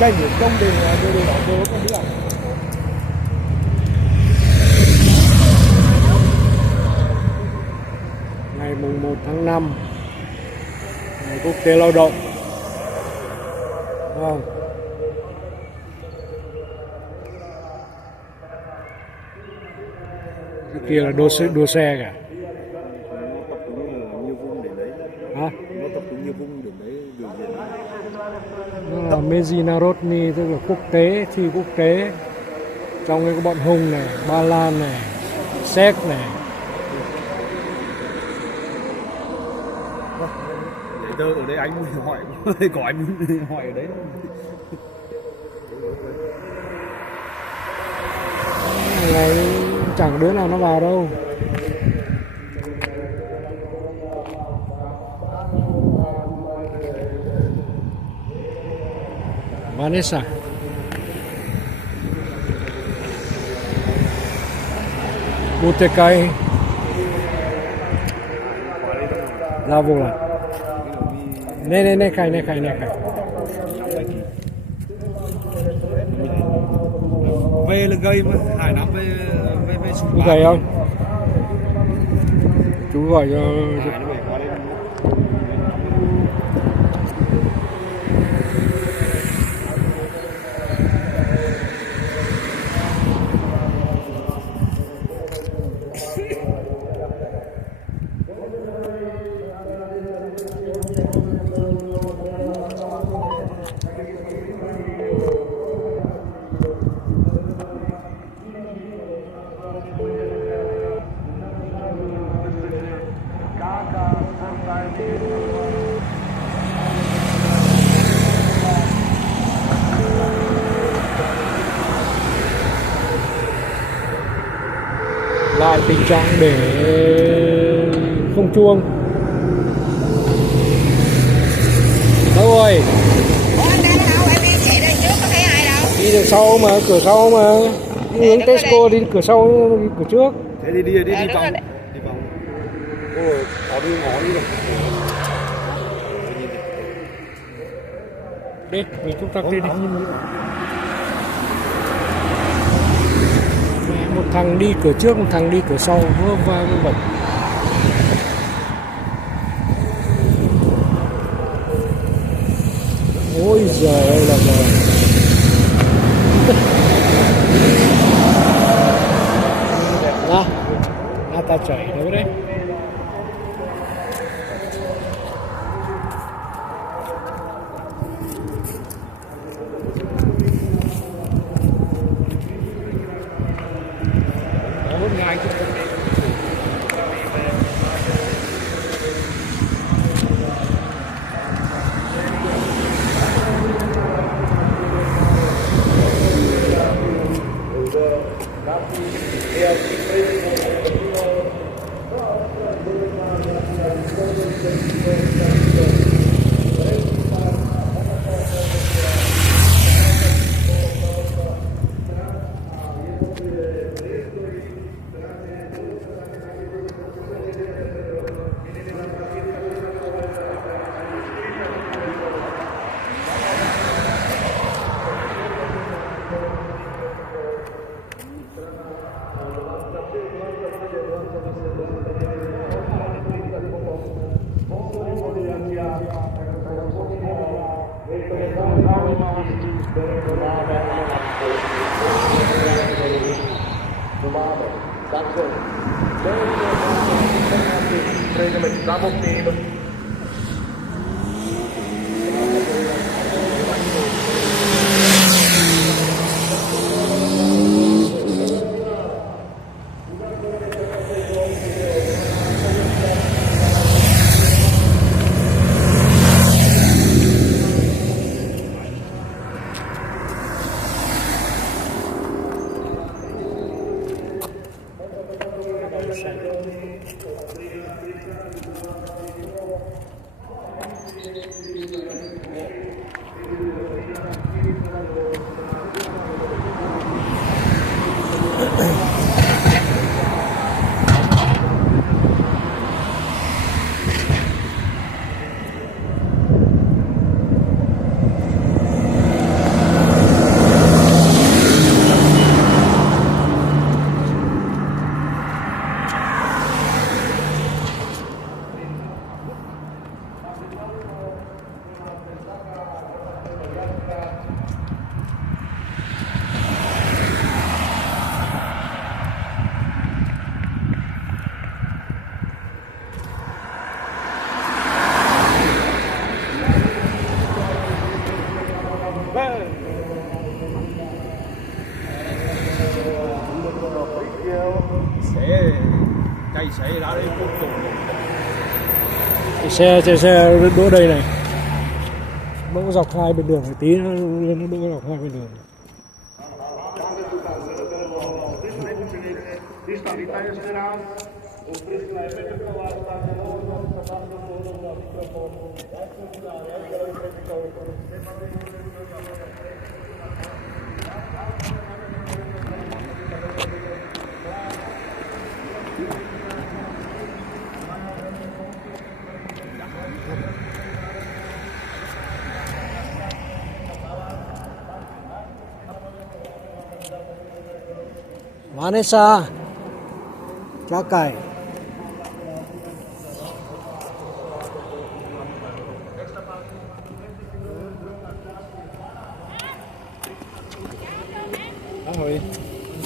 Chai nước trong để đón đồ con đi ạ. Ngày mùng 1 tháng 5, ngày quốc tế lao động. Vâng. Cái kia là đua xe cả. Hả? Nó tập trung nhiều vùng để đấy biểu diễn. Nó là Međunarodni, tức là quốc tế, thi quốc tế. Trong cái bọn Hùng này, Ba Lan này, Séc này. Để ở đây anh hỏi, có anh hỏi ở đấy. Ngày chẳng đứa nào nó vào đâu. Vanessa. Utekai. Ra vô là. Này khai. Về là gây mà, Hải Nam về súng Chú gầy không? Chú gọi cho... Lại tình trạng để không chuông. Đâu rồi? Anh đang đâu? Em đi chạy đây trước có thấy ai đâu? Đi được sau mà, cửa sau mà. Đi hướng Tesco đi cửa sau, đi cửa trước. Thế đi vòng. Đi vòng. Ôi, có đi ngó đi rồi. Đi, mình chúng ta đi đi. Một thằng đi cửa trước, một thằng đi cửa sau, vơ va vơ vẩn. Ôi giời ơi là trời. Ra ta chảy đâu đấy. Hôm nay cũng Sẽ cây sẽ đã đi vô cùng. Xe đỗ đây này, đỗ dọc hai bên đường, một tí nó lên nó đỗ dọc hai bên đường. Vanessa, chá cày.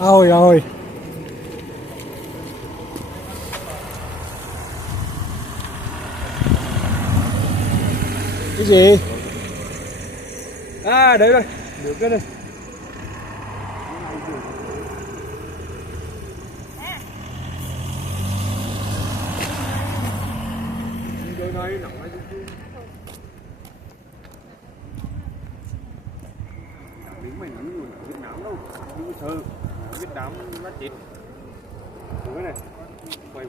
Ahoj. Cái gì? À đấy rồi, được cái này. Đây nặng này chứ. Lính mày nắm luôn, Việt Nam đâu, như thơ, Việt Nam nó chết. Cái này, quay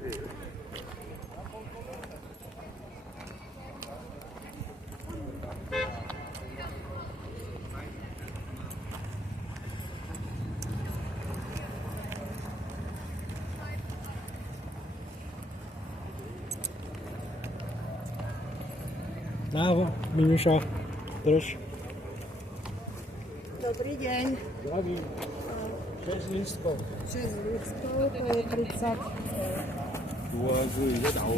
thể. Dáva, Miňuša, drž. Dobrý deň. Zdravím. 6 lístkov. 6 lístkov, to je 30. Đùa gửi cái đầu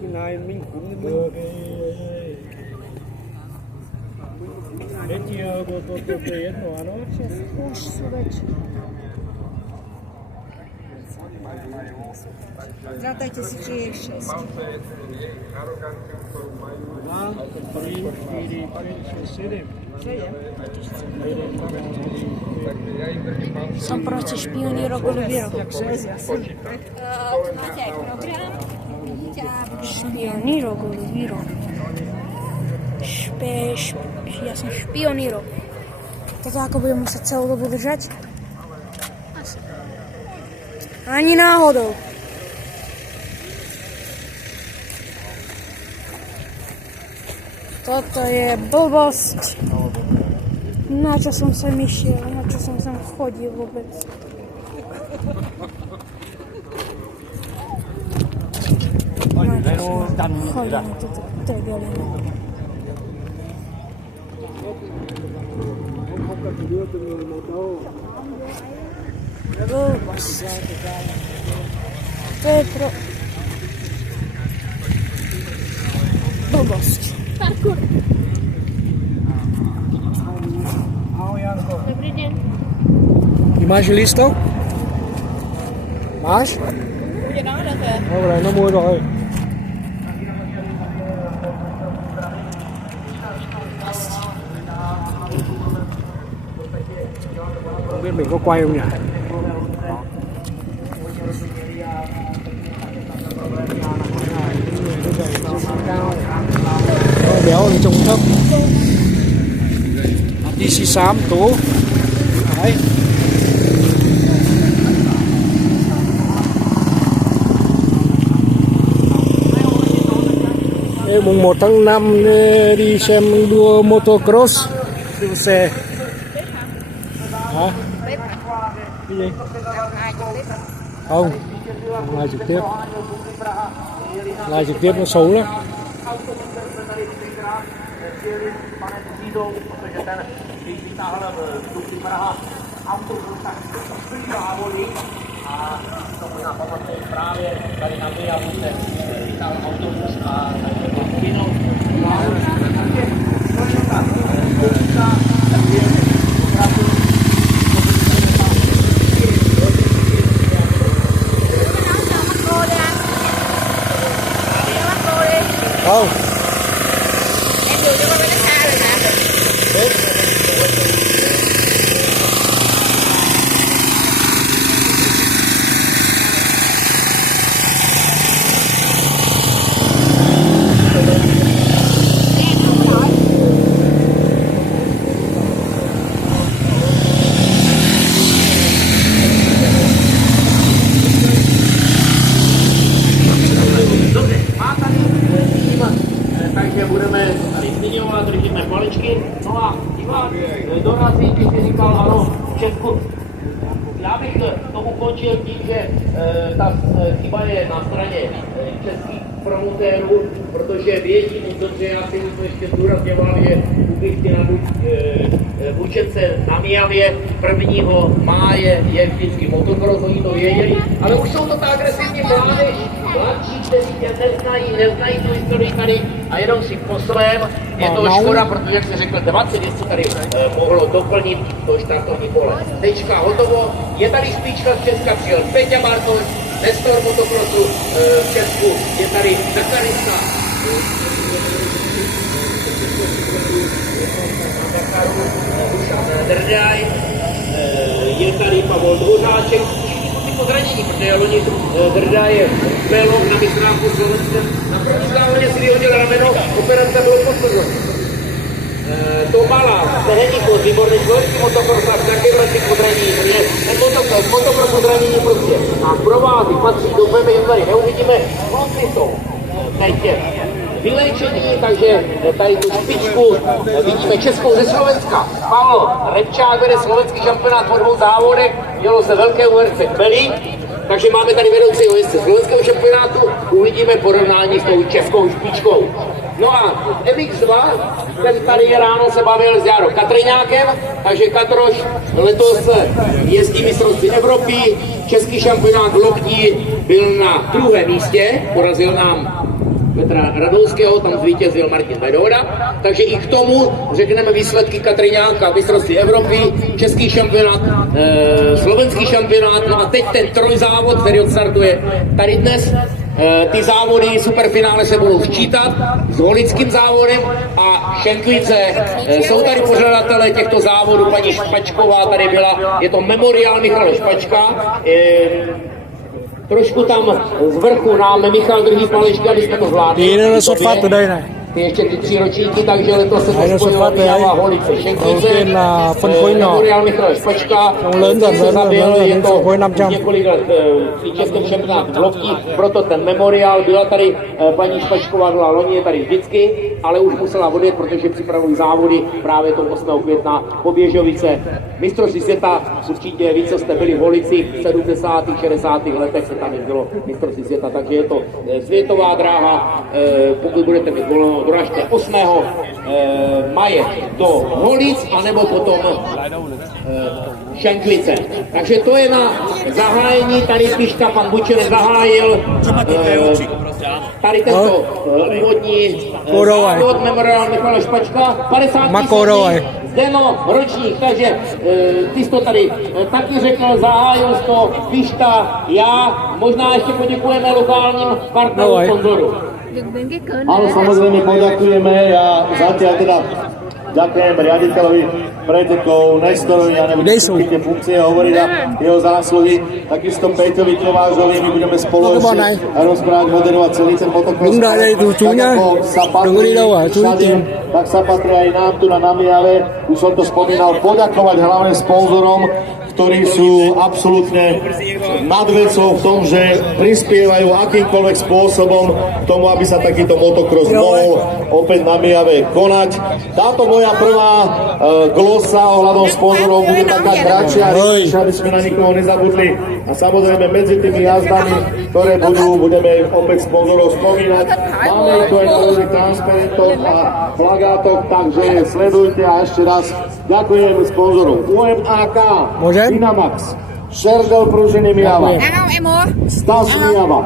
cái này mình cũng Đưa đến chiều tôi đến của nó. Už sú väčšie. Zrátajte si, či je 6. 2, 3, 4, 5, 6, 7. Som proti špionírom Olivierov. Tu máte aj program. Vidíte, Špionírov Olivierov. Ja som špionírov. Toto ako budem musieť celú dobu držať? Ani náhodou. Toto je blbosť. Na čo som sem išiel? Na čo som sem chodil vôbec? Chodím na toto tegelinu. Blbosť. To je blbosť. parkour. Ahoj, Janko. Dobrý deň. Ty máš lístok? Máš? Bude náhraté. Dobre, no môj rồi. Không biết mình có quay không nhỉ? Béo thì trông thấp. Đi xí xám tố. Đấy. Đây, mùng 1 tháng 5 đi xem đua motocross, đua xe. Hả? Cái gì? Không, không live trực tiếp. Live trực tiếp nó xấu lắm. Já bych to ukončil tím, že ta chyba je na straně českých promotérů, protože vědí moc dobře, já si to ještě zdůrazňoval, že Kristina Bučence na Mijavě 1. máje je vždycky motocross, oni to věděli, ale už jsou to ta agresivní mládež, mladší, kteří tě neznají tu historii tady a jenom si po svém. Je to škoda, protože, jak se řekl, 20 se tady mohlo doplnit to štartovní pole. Tečka, hotovo. Je tady špička z Česka, přijel Peťa Bartoš, Nestor motocrossu v Česku, je tady Dakarista. Drdaj, je tady Pavel Dvořáček, všichni po zranění, protože loni Drdaj Belok na mistráku Slovenska. Na první závodě si vyhodil rameno, operace bylo potvrzeno. Tomala, Teheníko, výborný slovenský motocross a v takém roce podranění, protože ten motocross podranění prostě nás provází, patří do BMW, neuvidíme, konci jsou teď vyléčení, takže tady tu špičku vidíme českou ze Slovenska. Pavel Repčák vede slovenský šampionát po 2 závodech, dělo se velké URC Kbelí, takže máme tady vedoucího jezdce slovenského šampionátu, uvidíme porovnání s tou českou špičkou. No a MX2, ten tady ráno se bavil s Jaro Katriňákem, takže Katroš letos jezdí mistrovství Evropy, český šampionát v Lokni byl na 2. místě, porazil nám Petra Radouského, tam zvítězil Martin Bedoda, takže i k tomu řekneme výsledky Katriňáka, mistrovství Evropy, český šampionát, slovenský šampionát, no a teď ten trojzávod, který odstartuje tady dnes. Ty závody superfinále se budou sčítat s holickým závodem a Šenkvice. Jsou tady pořadatelé těchto závodů, paní Špačková tady byla, je to memoriál Michala Špačka. Trošku tam z vrchu nám Michal drží palečky, aby jsme to zvládli. Jeden z odfatu, dej ne. Ty ještě ty 3 ročníky, takže letos se to spojilo Mijava, Holice, Šenkvice. Memoriál Michala Špačka, se zabil, je to několik let v českém šampionátu v Lokni, proto ten memoriál, byla tady paní Špačková, byla loni, je tady vždycky, ale už musela odjet, protože připravují závody právě toho 8. května po Běžovice. Mistrovství světa, určitě víc, co jste byli v Holici v 70. 60. letech se tam jezdilo mistrovství světa, takže je to světová dráha, pokud budete mít volno, doražte 8. maje do Holic, anebo potom Šenkvice. Takže to je na zahájení, tady Piška, pan Bučenec zahájil tady tento úvodní závod memoriál Michala Špačka, 50 000 Zdeno, ročník, takže ty jsi to tady taky řekl, zahájil jsi to, Pišta, já, možná ještě poděkujeme lokálním partnerům, sponzorům. Áno, samozrejme poďakujeme a zatiaľ teda ďakujem riaditeľovi pretekov Nestorovi, ja nebudem všetky funkcie hovoriť a jeho zásluhy, takisto Peťovi Kovážovi, my budeme spolu ešte rozprávať, moderovať celý ten motocross. Tak ako sa patrí všade, tak sa patrí aj nám tu na Mijave, už som to spomínal, poďakovať hlavne sponzorom, ktorí sú absolútne nad vecou v tom, že prispievajú akýmkoľvek spôsobom k tomu, aby sa takýto motocross mohol opäť na Mijave konať. Táto moja prvá glosa ohľadom sponzorov bude taká kratšia, aby sme na nikoho nezabudli. A samozrejme medzi tými jazdami, ktoré budeme opäť sponzorov spomínať. Máme tu aj na transparentoch a plagátoch, takže sledujte a ešte raz ďakujem sponzorom UMAK, Dynamax, Šerdel pružiny Mijava, Stas Mijava,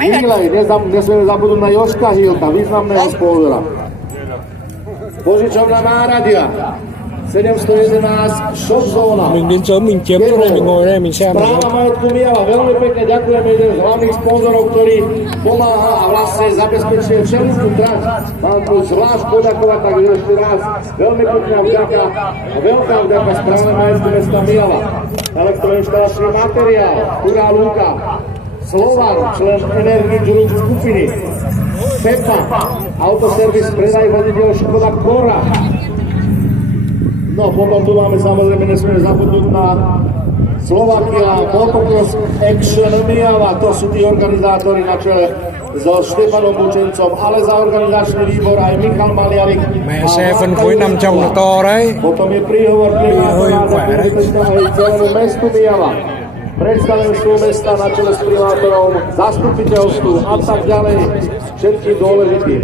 Milej, nesmieme zabudnúť na Joška Hilta, významného sponzora. Požičovna Náradia, 711 Shop Zóna. Mình đến sớm mình chiếm chỗ này mình ngồi đây mình xem. Správa majetku Mijava, veľmi pekne ďakujeme, jeden z hlavných sponzorov, ktorý pomáha a vlastne zabezpečuje celú tú trať. Mám tu zvlášť poďakovať, takže ešte raz veľmi pekná vďaka a veľká vďaka správe majetku mesta Mijava. Elektroinštalačný materiál, Kurá Luka, Slovan, člen Energy Group skupiny, Pepa, autoservis, predaj vozidel Škoda Kora. No potom tu máme samozrejme, nesmieme zabudnúť na Slovakia, Motocross Action Mijava, to sú tí organizátori na čele so Štefanom Bučencom, ale za organizačný výbor aj Michal Maliarik. Mẹ xe phân khối 500 là to đấy. Potom je príhovor primátora aj celému mestu Mijava. Predstavenstvo mesta na čele s primátorom, zastupiteľstvu a tak ďalej, všetkým dôležitým.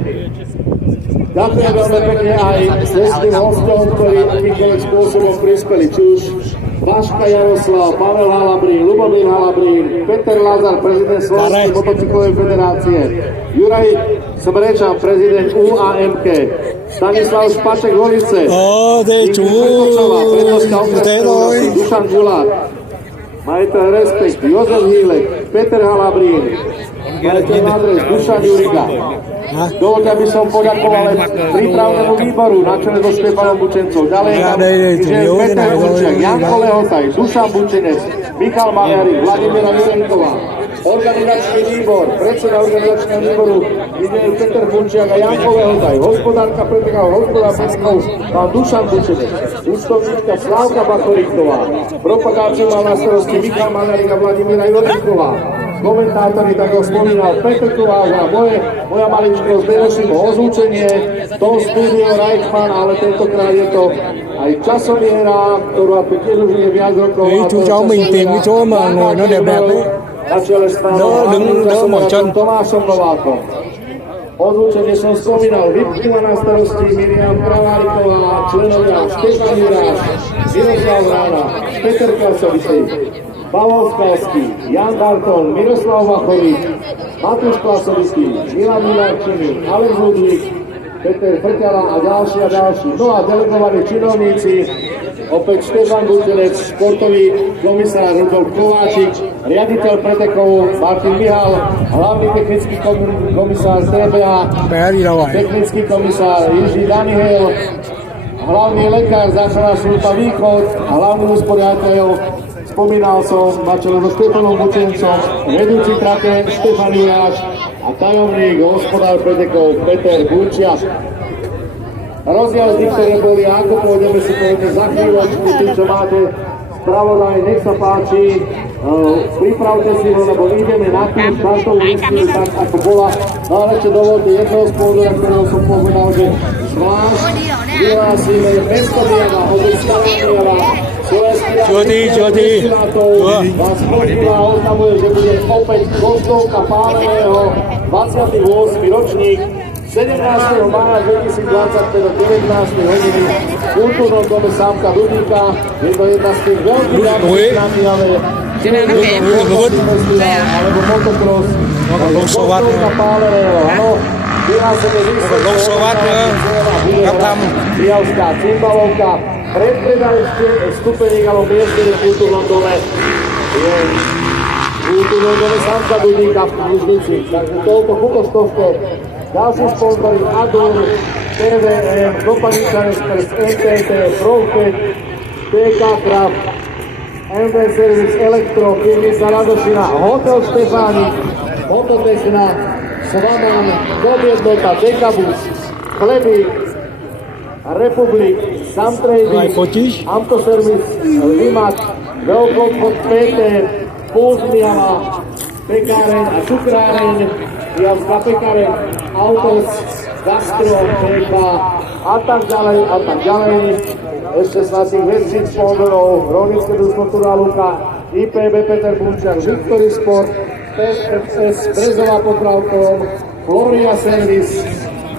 Ďakujem veľmi pekne aj cestným hostom, ktorí akýmkoľvek spôsobom prispeli, či už Vaška Jaroslav, Pavel Halabrín, Lubomír Halabrín, Peter Lazar, prezident Slovenskej motocyklovej federácie, Juraj Smrečan, prezident UAMK, Stanislav Špaček Holice, Dušan Gulák, majitel Respekt, Jozef Hýlek, Peter Halabrín, majitel adres Dušan Juriga. Dovoľte, aby som poďakoval prípravnému výboru na čele so Štefanom Bučencom. Ďalej Peter Bučiak, Janko Lehotaj, Dušan Bučenec, Michal Maliarik, Vladimíra Jurenková. Organizačný výbor, predseda organizačného výboru, inžinier Peter Bučiak a Janko Lehotaj. Hospodárka pretekov, pán Dušan Bučenec. Účtovníčka Slávka Bachoríková. Propagáciu mal na starosti Michal Maliarik a Vladimíra Jurenková. Komentátori, tak ho spomínal Petr Kováža, moja maličkosť, nenosím ozvučenie, v tom studio Reichmann, ale tentokrát je to aj časomiera, ktorá tiež už je viac rokov. Chú cháu mình tìm cái chỗ mà ngồi nó đẹp đẹp ấy. Đỡ mỏi chân. Tomášom Novákom. Ozvučenie som spomínal, Vipkova na starosti Miriam Kraváriková, členovia Štefan Juráš, Miroslav Rána, Peter Klasovitý, Pavol Skalský, Jan Barton, Miroslav Vachovík, Matúš Klasovitý, Milan Miláčiny, Alex Ludvík, Peter Frťala a ďalší. No a delegovaní činovníci, opäť Štefan Bučenec, športový komisár Rudolf Kováčik, riaditeľ pretekov Martin Mihal, hlavný technický komisár TBA, technický komisár Jiří Daniel, hlavný lekár záchranná služba Východ a hlavný usporiadateľ, spomínal som, na čele so Štefanom Bučencom, vedúci trate Štefan Juráš a tajomník hospodár pretekov Peter Bučiak. Rozjazdy, ktoré boli, ako pôjdeme si povedať za chvíľočku, tým, čo máte spravodaj, nech sa páči, pripravte si ho, lebo ideme na tú štartovú listinu, tak ako bola. No ale ešte dovolte jedného sponzora, ktorého som povedal, že zvlášť vyhlásime mesto Mijava, obecná Mijava, Slovenský vás prosila a oznamuje, že bude opäť kostovka páleného 28. ročník 17. mája 2025 do 19. hodiny v kultúrnom dome Sámka Dudíka. Je to jedna z tých veľkých dávnych na Mijave, alebo motocross, kostovka páleného, áno. Vyhlásenie Mijavská cymbalovka. Predpredajte stupeník alebo mieste v kultúrnom dome. Je v kultúrnom dome Sámka Dudíka v Lužnici. Takže toľko kukostovke. Ďalší sponzory Adur, TVM, Dopanica Express, NTT, Profet, TK Kraft, MV Service Elektro, Pivnica Radošina, Hotel Štefánik, Mototechna, Svaman, Dobjednota, Dekabus, Chlebík, Republik, Samtrading, Amtoservice, Limat, Veľkobchod PT, Puls Mijava, Pekáreň a cukráreň, Mijavská pekáreň, Autos, Gastro, Trepa a tak ďalej. Ešte sa tých väčších sponzorov, Rolnické družstvo Turaluka, IPB Peter Bučiak, Victory Sport, PFS, Brezová Potravkom, Floria Service,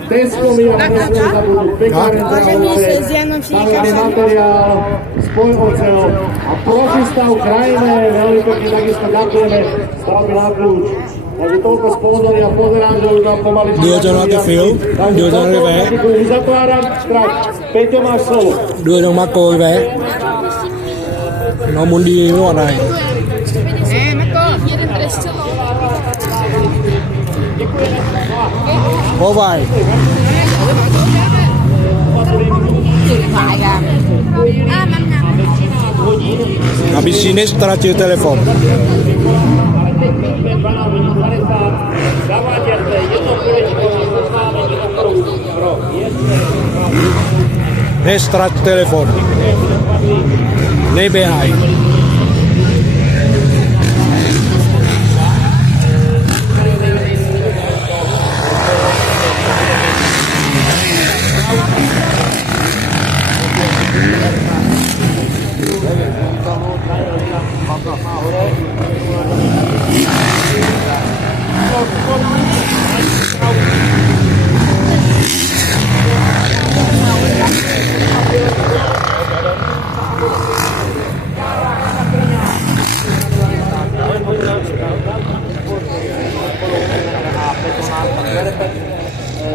Tesco Mijava, nesmieme zabudnúť, Pekáreň Drahovice, stavebný materiál, Spoj Ocel a Profistav Krajine, veľmi pekne takisto ďakujeme, stavby na kľúč. Takže toľko sponzory a pozerám, že už nám pomaličky... Đưa cho nó cái phiếu, đưa cho nó cái vé. Uzatváram trať. Peťo, máš slovo. Đưa cho Marco cái vé. Nó muốn đi cái đoạn này. Có vài. Na business tratil telefon. Nestrať telefon. Nebehaj.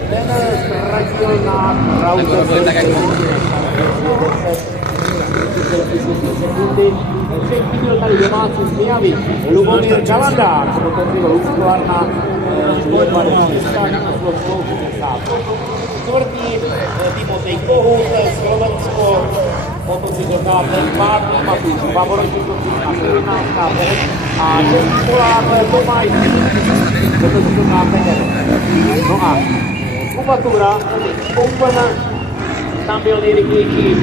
Ten ztratil na Krause sekundy. Chyběl tady domácí Zmijavy. Lubomír Galandár, potom byl Hustovárna 150 na Slovenskou 60. Čtvrtý Timotej Kohut, Slovensko, motocyklokáter pátý Matúš Pavoročík a 17. a český Polák Tomáš motocyklokáter. No a kubatura Open, tam byl nejrychlejší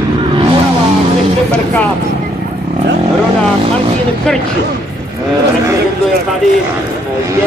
Moravák Nešteberka, rodák Martin Krč, reprezentuje tady je